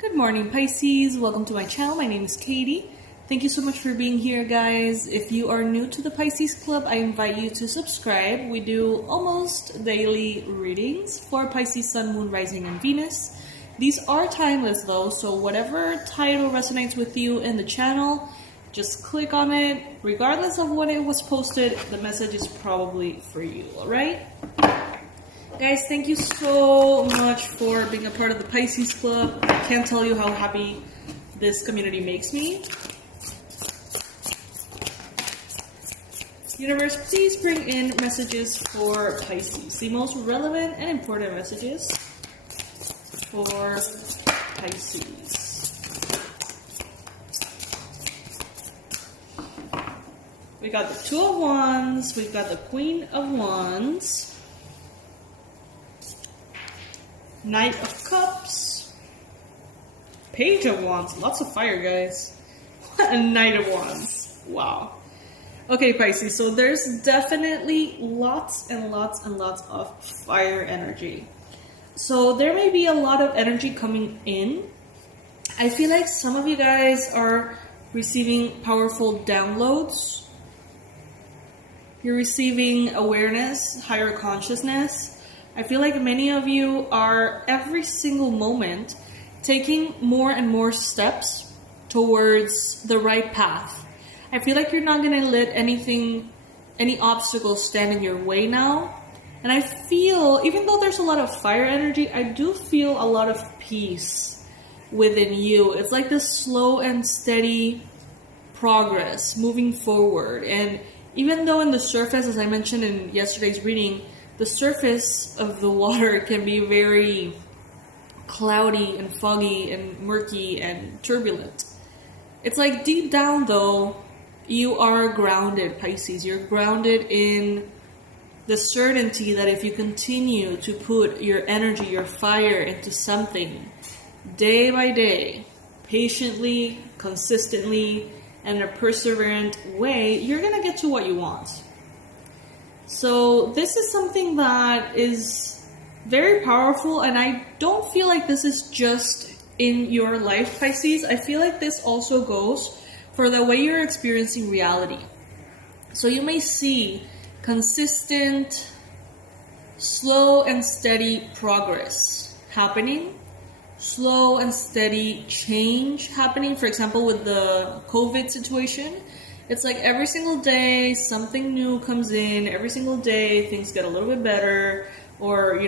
Good morning, Pisces. Welcome to my channel. My name is Katie. Thank you so much for being here, guys. If you are new to the Pisces Club, I invite you to subscribe. We do almost daily readings for Pisces, Sun, Moon, Rising, and Venus. These are timeless though, so whatever title resonates with you in the channel, just click on it. Regardless of when it was posted, the message is probably for you, alright? Guys, thank you so much for being a part of the Pisces Club. I can't tell you how happy this community makes me. Universe, please bring in messages for Pisces. The most relevant and important messages for Pisces. We got the Two of Wands. We've got the Queen of Wands. Knight of Cups, Page of Wands, lots of fire, guys, and Knight of Wands, wow. Okay, Pisces, so there's definitely lots and lots and lots of fire energy. So there may be a lot of energy coming in. I feel like some of you guys are receiving powerful downloads. You're receiving awareness, higher consciousness. I feel like many of you are every single moment taking more and more steps towards the right path. I feel like you're not going to let any obstacles stand in your way now. And I feel, even though there's a lot of fire energy, I do feel a lot of peace within you. It's like this slow and steady progress moving forward. And even though in the surface, as I mentioned in yesterday's reading, the surface of the water can be very cloudy and foggy and murky and turbulent. It's like deep down though, you are grounded, Pisces. You're grounded in the certainty that if you continue to put your energy, your fire into something day by day, patiently, consistently, and in a perseverant way, you're going to get to what you want. So this is something that is very powerful, and I don't feel like this is just in your life, Pisces. I feel like this also goes for the way you're experiencing reality. So you may see consistent, slow and steady progress happening, slow and steady change happening. For example, with the COVID situation, it's like every single day something new comes in, every single day things get a little bit better, or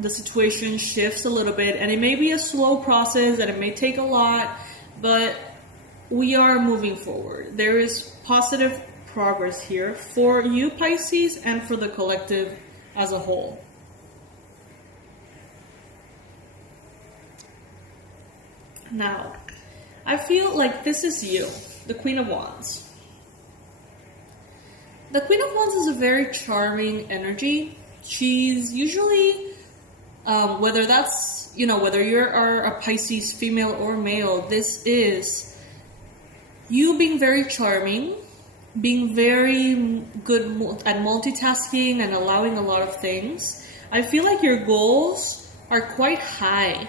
the situation shifts a little bit, and it may be a slow process and it may take a lot, but we are moving forward. There is positive progress here for you, Pisces, and for the collective as a whole. Now, I feel like this is you, the Queen of Wands. The Queen of Wands is a very charming energy. She's usually, whether that's, whether you are a Pisces female or male, this is you being very charming, being very good at multitasking and allowing a lot of things. I feel like your goals are quite high,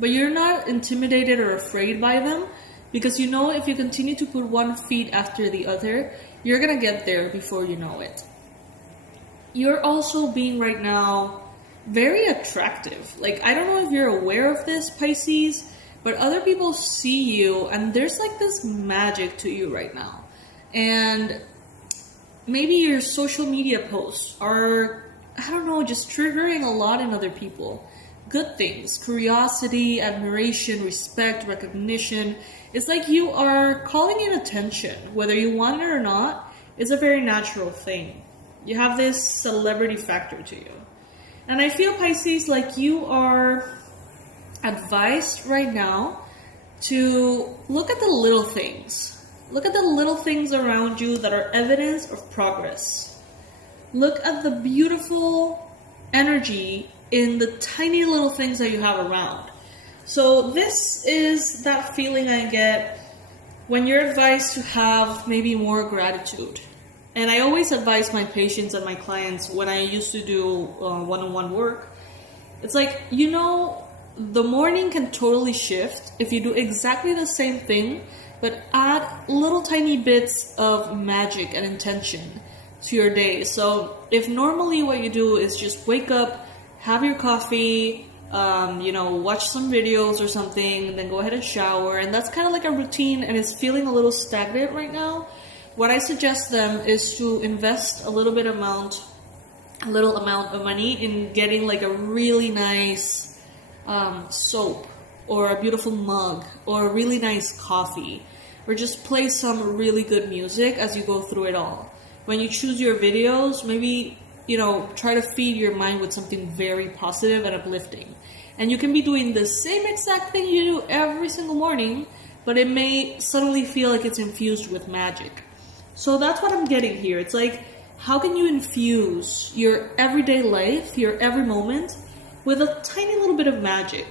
but you're not intimidated or afraid by them, because if you continue to put one feet after the other, you're gonna get there before you know it. You're also being right now very attractive. Like, I don't know if you're aware of this, Pisces, but other people see you and there's like this magic to you right now. And maybe your social media posts are, just triggering a lot in other people. Good things, curiosity, admiration, respect, recognition. It's like you are calling in attention, whether you want it or not. It's a very natural thing. You have this celebrity factor to you. And I feel, Pisces, like you are advised right now to look at the little things. Look at the little things around you that are evidence of progress. Look at the beautiful energy in the tiny little things that you have around. So this is that feeling I get when you're advised to have maybe more gratitude. And I always advise my patients and my clients when I used to do one-on-one work. It's like, the morning can totally shift if you do exactly the same thing, but add little tiny bits of magic and intention to your day. So if normally what you do is just wake up, have your coffee, watch some videos or something, then go ahead and shower, and that's kind of like a routine and it's feeling a little stagnant right now, what I suggest them is to invest a little amount of money in getting like a really nice soap or a beautiful mug or a really nice coffee, or just play some really good music as you go through it all. When you choose your videos, maybe, try to feed your mind with something very positive and uplifting. And you can be doing the same exact thing you do every single morning, but it may suddenly feel like it's infused with magic. So that's what I'm getting here. It's like, how can you infuse your everyday life, your every moment, with a tiny little bit of magic?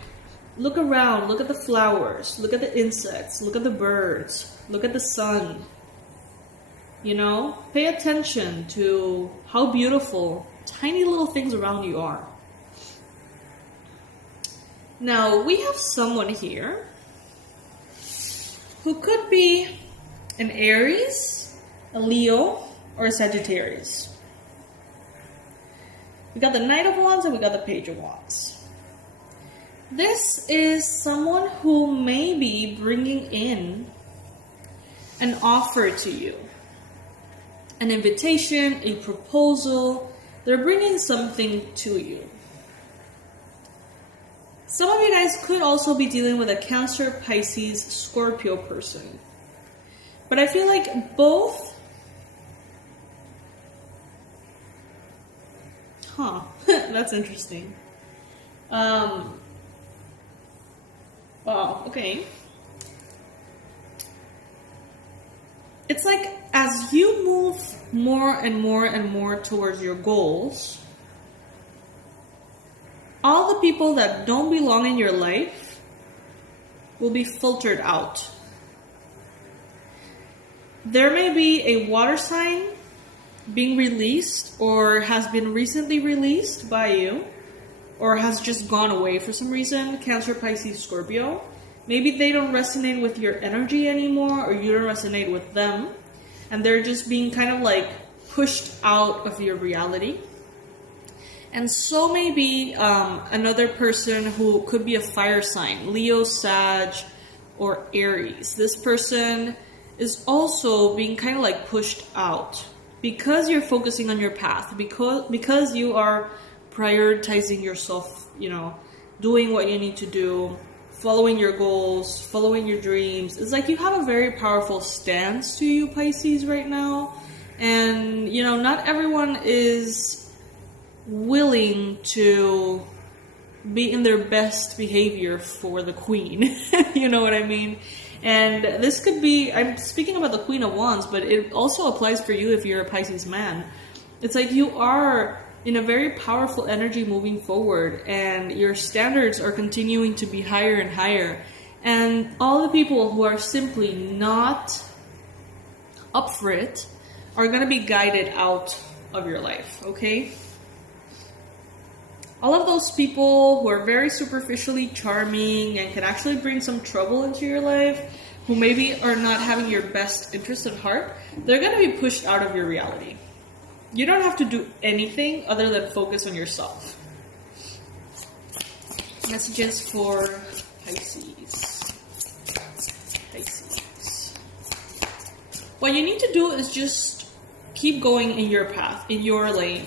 Look around, look at the flowers, look at the insects, look at the birds, look at the sun. Pay attention to how beautiful tiny little things around you are. Now, we have someone here who could be an Aries, a Leo, or a Sagittarius. We got the Knight of Wands and we got the Page of Wands. This is someone who may be bringing in an offer to you. An invitation, a proposal. They're bringing something to you. Some of you guys could also be dealing with a Cancer, Pisces, Scorpio person. But I feel like both... That's interesting. Wow, okay. It's like as you move more and more and more towards your goals, all the people that don't belong in your life will be filtered out. There may be a water sign being released or has been recently released by you or has just gone away for some reason. Cancer, Pisces, Scorpio. Maybe they don't resonate with your energy anymore or you don't resonate with them. And they're just being kind of like pushed out of your reality. And so maybe another person who could be a fire sign, Leo, Sag, or Aries. This person is also being kind of like pushed out because you're focusing on your path, because you are prioritizing yourself, doing what you need to do, following your goals, following your dreams. It's like you have a very powerful stance to you, Pisces, right now. And, not everyone is willing to be in their best behavior for the queen. You know what I mean? And this could be, I'm speaking about the Queen of Wands, but it also applies for you if you're a Pisces man. It's like you are in a very powerful energy moving forward, and your standards are continuing to be higher and higher. And all the people who are simply not up for it are going to be guided out of your life, okay? All of those people who are very superficially charming and can actually bring some trouble into your life, who maybe are not having your best interest at heart, they're going to be pushed out of your reality. You don't have to do anything other than focus on yourself. Messages for Pisces. Pisces. What you need to do is just keep going in your path, in your lane.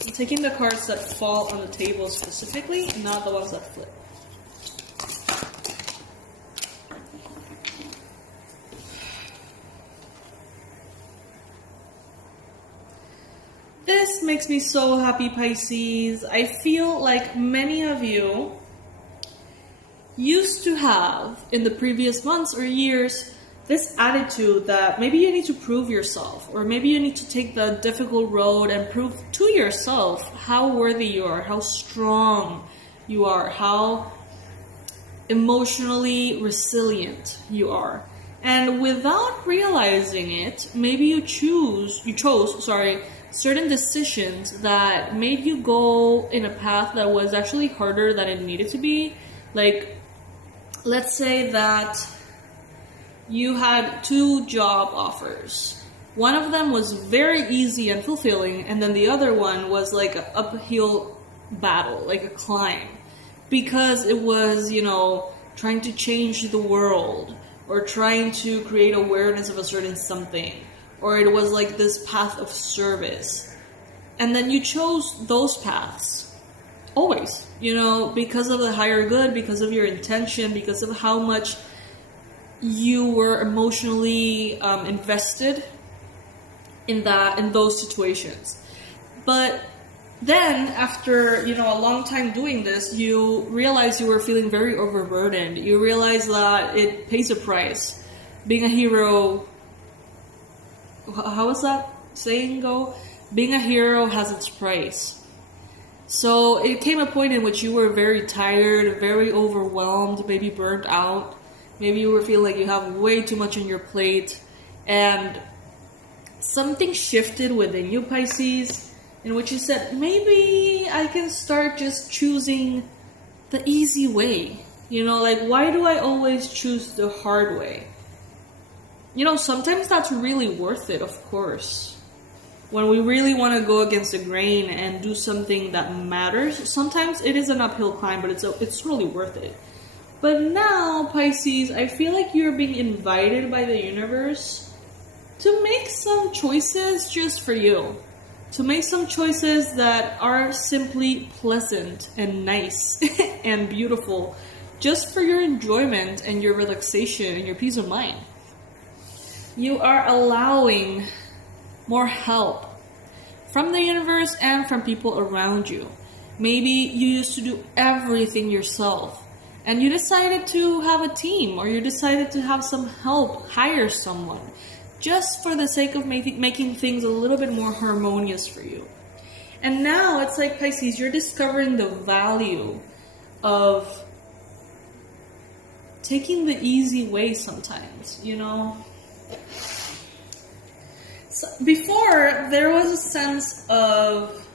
I'm taking the cards that fall on the table specifically, not the ones that flip. This makes me so happy, Pisces. I feel like many of you used to have, in the previous months or years, this attitude that maybe you need to prove yourself, or maybe you need to take the difficult road and prove to yourself how worthy you are, how strong you are, how emotionally resilient you are. And without realizing it, maybe you chose certain decisions that made you go in a path that was actually harder than it needed to be. Like, let's say that you had 2 job offers. One of them was very easy and fulfilling, and then the other one was like an uphill battle, like a climb. Because it was, trying to change the world, or trying to create awareness of a certain something, or it was like this path of service. And then you chose those paths. Always, because of the higher good, because of your intention, because of how much you were emotionally invested in those situations. But then after, a long time doing this, you realize you were feeling very overburdened. You realize that it pays a price. Being a hero, how was that saying go? Being a hero has its price. So it came a point in which you were very tired, very overwhelmed, maybe burnt out. Maybe you were feeling like you have way too much on your plate. And something shifted within you, Pisces, in which you said, maybe I can start just choosing the easy way. Why do I always choose the hard way? Sometimes that's really worth it, of course. When we really want to go against the grain and do something that matters, sometimes it is an uphill climb, but it's really worth it. But now, Pisces, I feel like you're being invited by the universe to make some choices just for you. To make some choices that are simply pleasant and nice and beautiful, just for your enjoyment and your relaxation and your peace of mind. You are allowing more help from the universe and from people around you. Maybe you used to do everything yourself, and you decided to have a team, or you decided to have some help, hire someone, just for the sake of making things a little bit more harmonious for you. And now it's like, Pisces, you're discovering the value of taking the easy way sometimes, So before, there was a sense of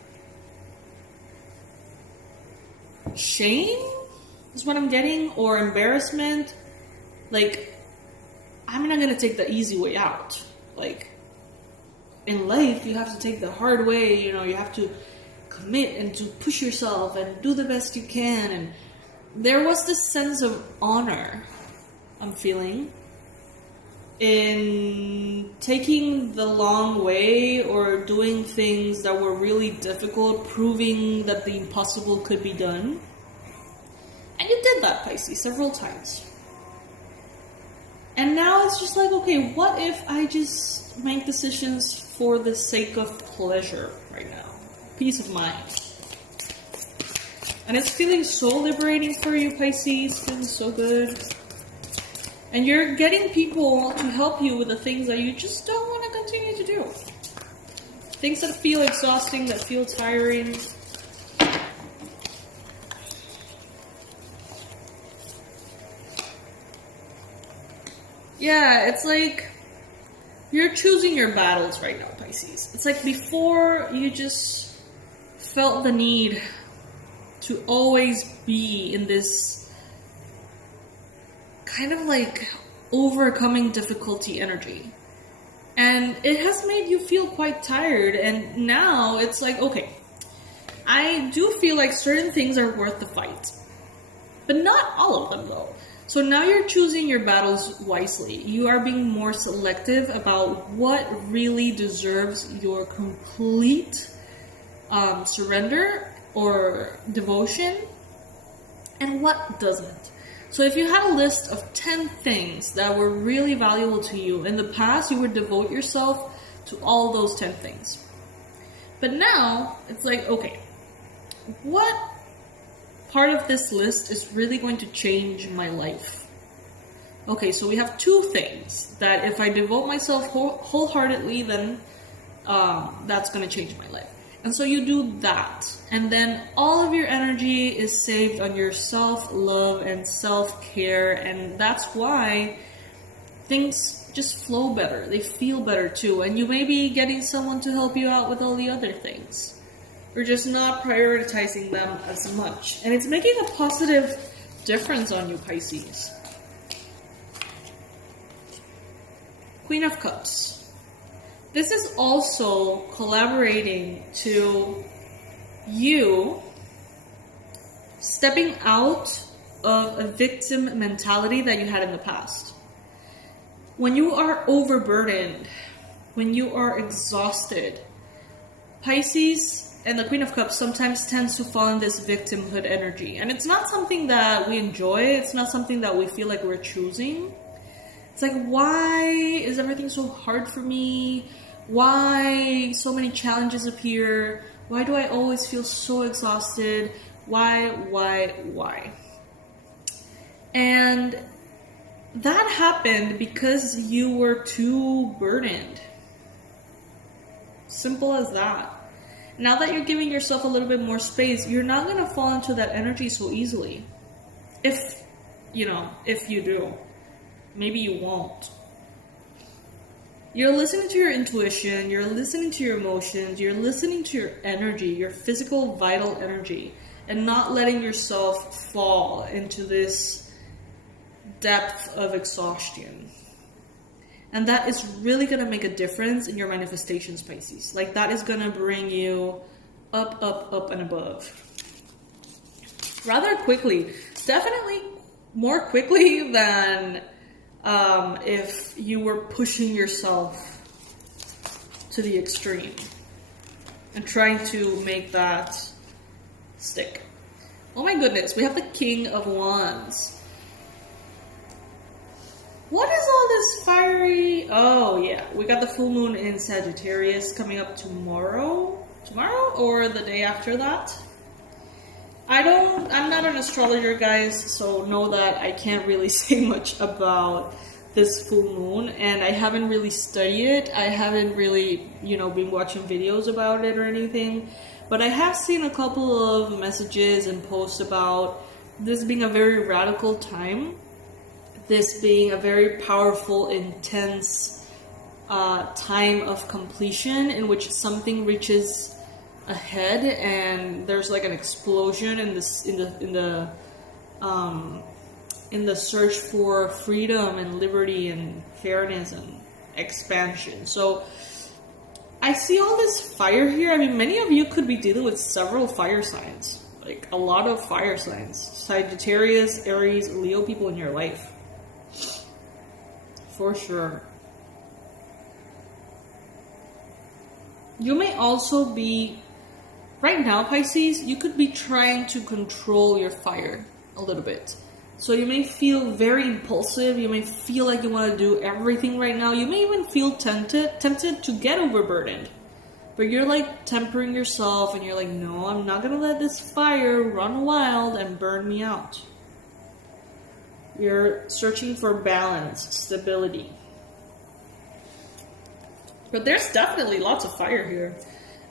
shame, is what I'm getting, or embarrassment. Like, I'm not going to take the easy way out. Like, in life, you have to take the hard way, you have to commit and to push yourself and do the best you can. And there was this sense of honor I'm feeling in taking the long way, or doing things that were really difficult, proving that the impossible could be done. And you did that, Pisces, several times. And now it's just like, okay, what if I just make decisions for the sake of pleasure right now? Peace of mind. And it's feeling so liberating for you, Pisces. Feeling so good. And you're getting people to help you with the things that you just don't want to continue to do. Things that feel exhausting, that feel tiring. Yeah, it's like you're choosing your battles right now, Pisces. It's like before, you just felt the need to always be in this kind of like overcoming difficulty energy. And it has made you feel quite tired. And now it's like, okay, I do feel like certain things are worth the fight. But not all of them, though. So now you're choosing your battles wisely. You are being more selective about what really deserves your complete surrender or devotion, and what doesn't. So if you had a list of 10 things that were really valuable to you, in the past you would devote yourself to all those 10 things. But now, it's like, okay, what part of this list is really going to change my life? Okay, so we have 2 things that if I devote myself wholeheartedly, then that's going to change my life. And so you do that. And then all of your energy is saved on your self-love and self-care. And that's why things just flow better. They feel better too. And you may be getting someone to help you out with all the other things. Or just not prioritizing them as much. And it's making a positive difference on you, Pisces. Queen of Cups. This is also collaborating to you stepping out of a victim mentality that you had in the past. When you are overburdened, when you are exhausted, Pisces and the Queen of Cups sometimes tends to fall in this victimhood energy. And it's not something that we enjoy. It's not something that we feel like we're choosing. It's like, why is everything so hard for me? Why so many challenges appear? Why do I always feel so exhausted? Why? And that happened because you were too burdened. Simple as that. Now that you're giving yourself a little bit more space, you're not going to fall into that energy so easily. If you do. Maybe you won't. You're listening to your intuition, you're listening to your emotions, you're listening to your energy, your physical, vital energy, and not letting yourself fall into this depth of exhaustion. And that is really going to make a difference in your manifestations, Pisces. Like, that is going to bring you up and above. Rather quickly. Definitely more quickly than if you were pushing yourself to the extreme and trying to make that stick. Oh my goodness, we have the King of Wands. What is all this fiery? Oh yeah, we got the full moon in Sagittarius coming up tomorrow or the day after that. I'm not an astrologer, guys, so know that I can't really say much about this full moon, and I haven't really studied it. I haven't really, been watching videos about it or anything, but I have seen a couple of messages and posts about this being a very radical time, this being a very powerful, intense time of completion in which something reaches ahead and there's like an explosion in the search for freedom and liberty and fairness and expansion. So I see all this fire here. I mean, many of you could be dealing with several fire signs, like a lot of fire signs. Sagittarius, Aries, Leo people in your life. For sure. You may also be, right now, Pisces, you could be trying to control your fire a little bit. So you may feel very impulsive. You may feel like you want to do everything right now. You may even feel tempted to get overburdened. But you're like tempering yourself and you're like, no, I'm not going to let this fire run wild and burn me out. You're searching for balance, stability. But there's definitely lots of fire here.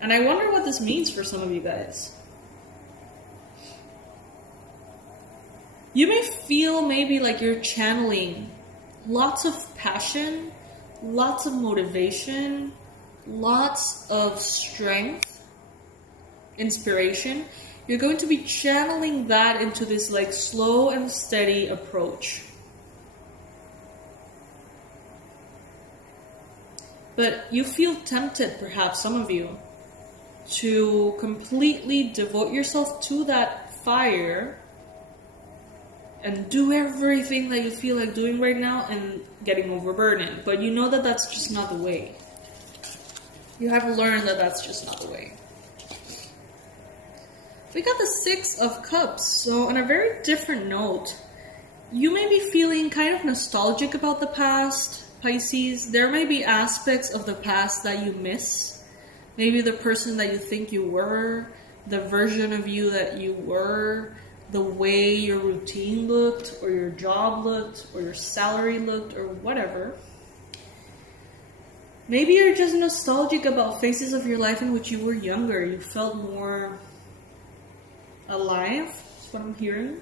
And I wonder what this means for some of you guys. You may feel maybe like you're channeling lots of passion, lots of motivation, lots of strength, inspiration. You're going to be channeling that into this like slow and steady approach. But you feel tempted, perhaps some of you, to completely devote yourself to that fire and do everything that you feel like doing right now and getting overburdened. But you know that that's just not the way. You have learned that that's just not the way. We got the Six of Cups. So on a very different note, you may be feeling kind of nostalgic about the past, Pisces. There may be aspects of the past that you miss. Maybe the person that you think you were, the version of you that you were, the way your routine looked, or your job looked, or your salary looked, or whatever. Maybe you're just nostalgic about phases of your life in which you were younger. You felt more alive. That's what I'm hearing.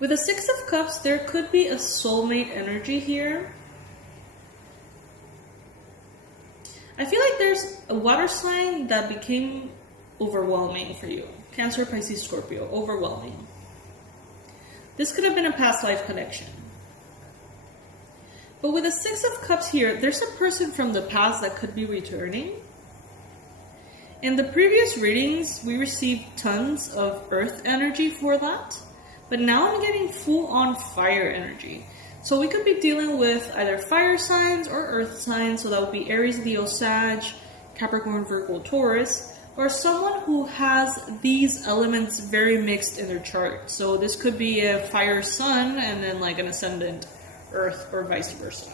With the Six of Cups, there could be a soulmate energy here. I feel like there's a water sign that became overwhelming for you. Cancer, Pisces, Scorpio, overwhelming. This could have been a past life connection. But with the Six of Cups here, there's a person from the past that could be returning. In the previous readings, we received tons of earth energy for that. But now I'm getting full-on fire energy. So we could be dealing with either fire signs or earth signs. So that would be Aries, Leo, Sag, Capricorn, Virgo, Taurus. Or someone who has these elements very mixed in their chart. So this could be a fire sun and then like an ascendant earth or vice versa.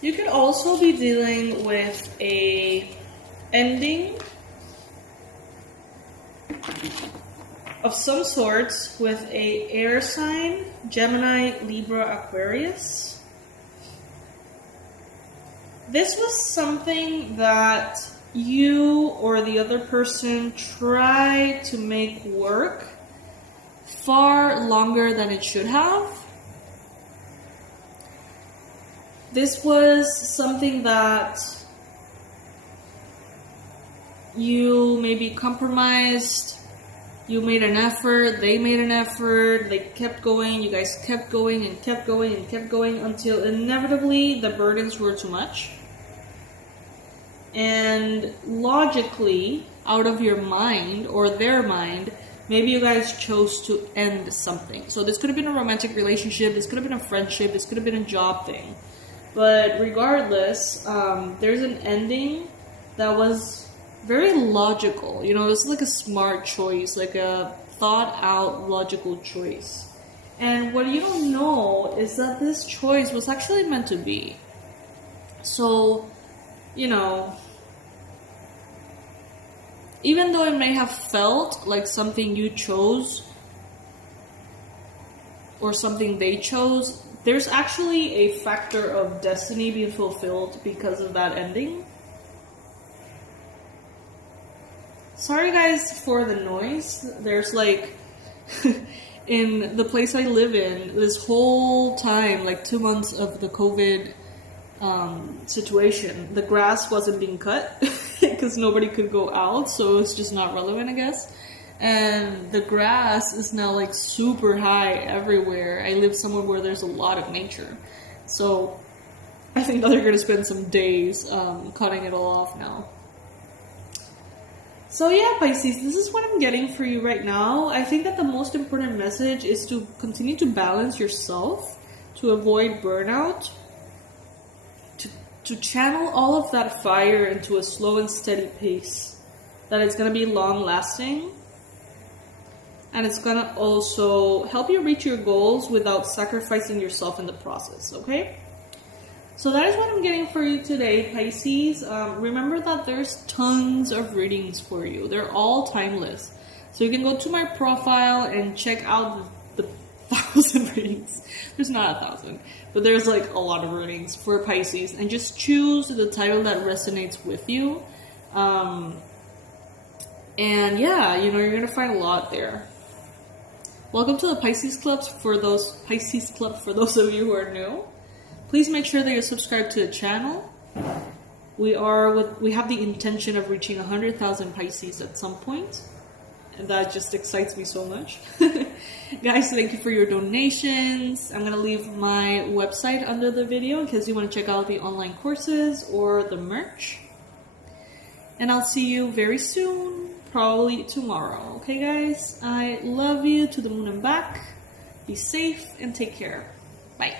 You could also be dealing with a ending of some sorts with a air sign, Gemini, Libra, Aquarius. This was something that you or the other person tried to make work far longer than it should have. This was something that you maybe compromised, you made an effort, they made an effort, they kept going, you guys kept going and kept going and kept going until inevitably the burdens were too much. And logically, out of your mind or their mind, maybe you guys chose to end something. So this could have been a romantic relationship, this could have been a friendship, this could have been a job thing. But regardless, there's an ending that was very logical. You know, it was like a smart choice, like a thought out logical choice. And what you don't know is that this choice was actually meant to be. So, you know, even though it may have felt like something you chose or something they chose, there's actually a factor of destiny being fulfilled because of that ending. Sorry guys for the noise. There's like, in the place I live in, this whole time, like 2 months of the COVID situation, the grass wasn't being cut because nobody could go out, so it's just not relevant, I guess. And the grass is now like super high everywhere. I live somewhere where there's a lot of nature, so I think that they're gonna spend some days cutting it all off now. So yeah, Pisces, this is what I'm getting for you right now. I think that the most important message is to continue to balance yourself, to avoid burnout, to channel all of that fire into a slow and steady pace, that it's going to be long lasting, and it's going to also help you reach your goals without sacrificing yourself in the process, okay? So that is what I'm getting for you today, Pisces. Remember that there's tons of readings for you. They're all timeless. So you can go to my profile and check out the 1,000 readings. There's not 1,000, but there's like a lot of readings for Pisces. And just choose the title that resonates with you. And yeah, you know, you're going to find a lot there. Welcome to the Pisces Club for those of you who are new. Please make sure that you're subscribed to the channel. We have the intention of reaching 100,000 Pisces at some point, and that just excites me so much. Guys, thank you for your donations. I'm gonna leave my website under the video in case you want to check out the online courses or the merch. And I'll see you very soon, probably tomorrow. Okay, guys? I love you to the moon and back. Be safe and take care. Bye.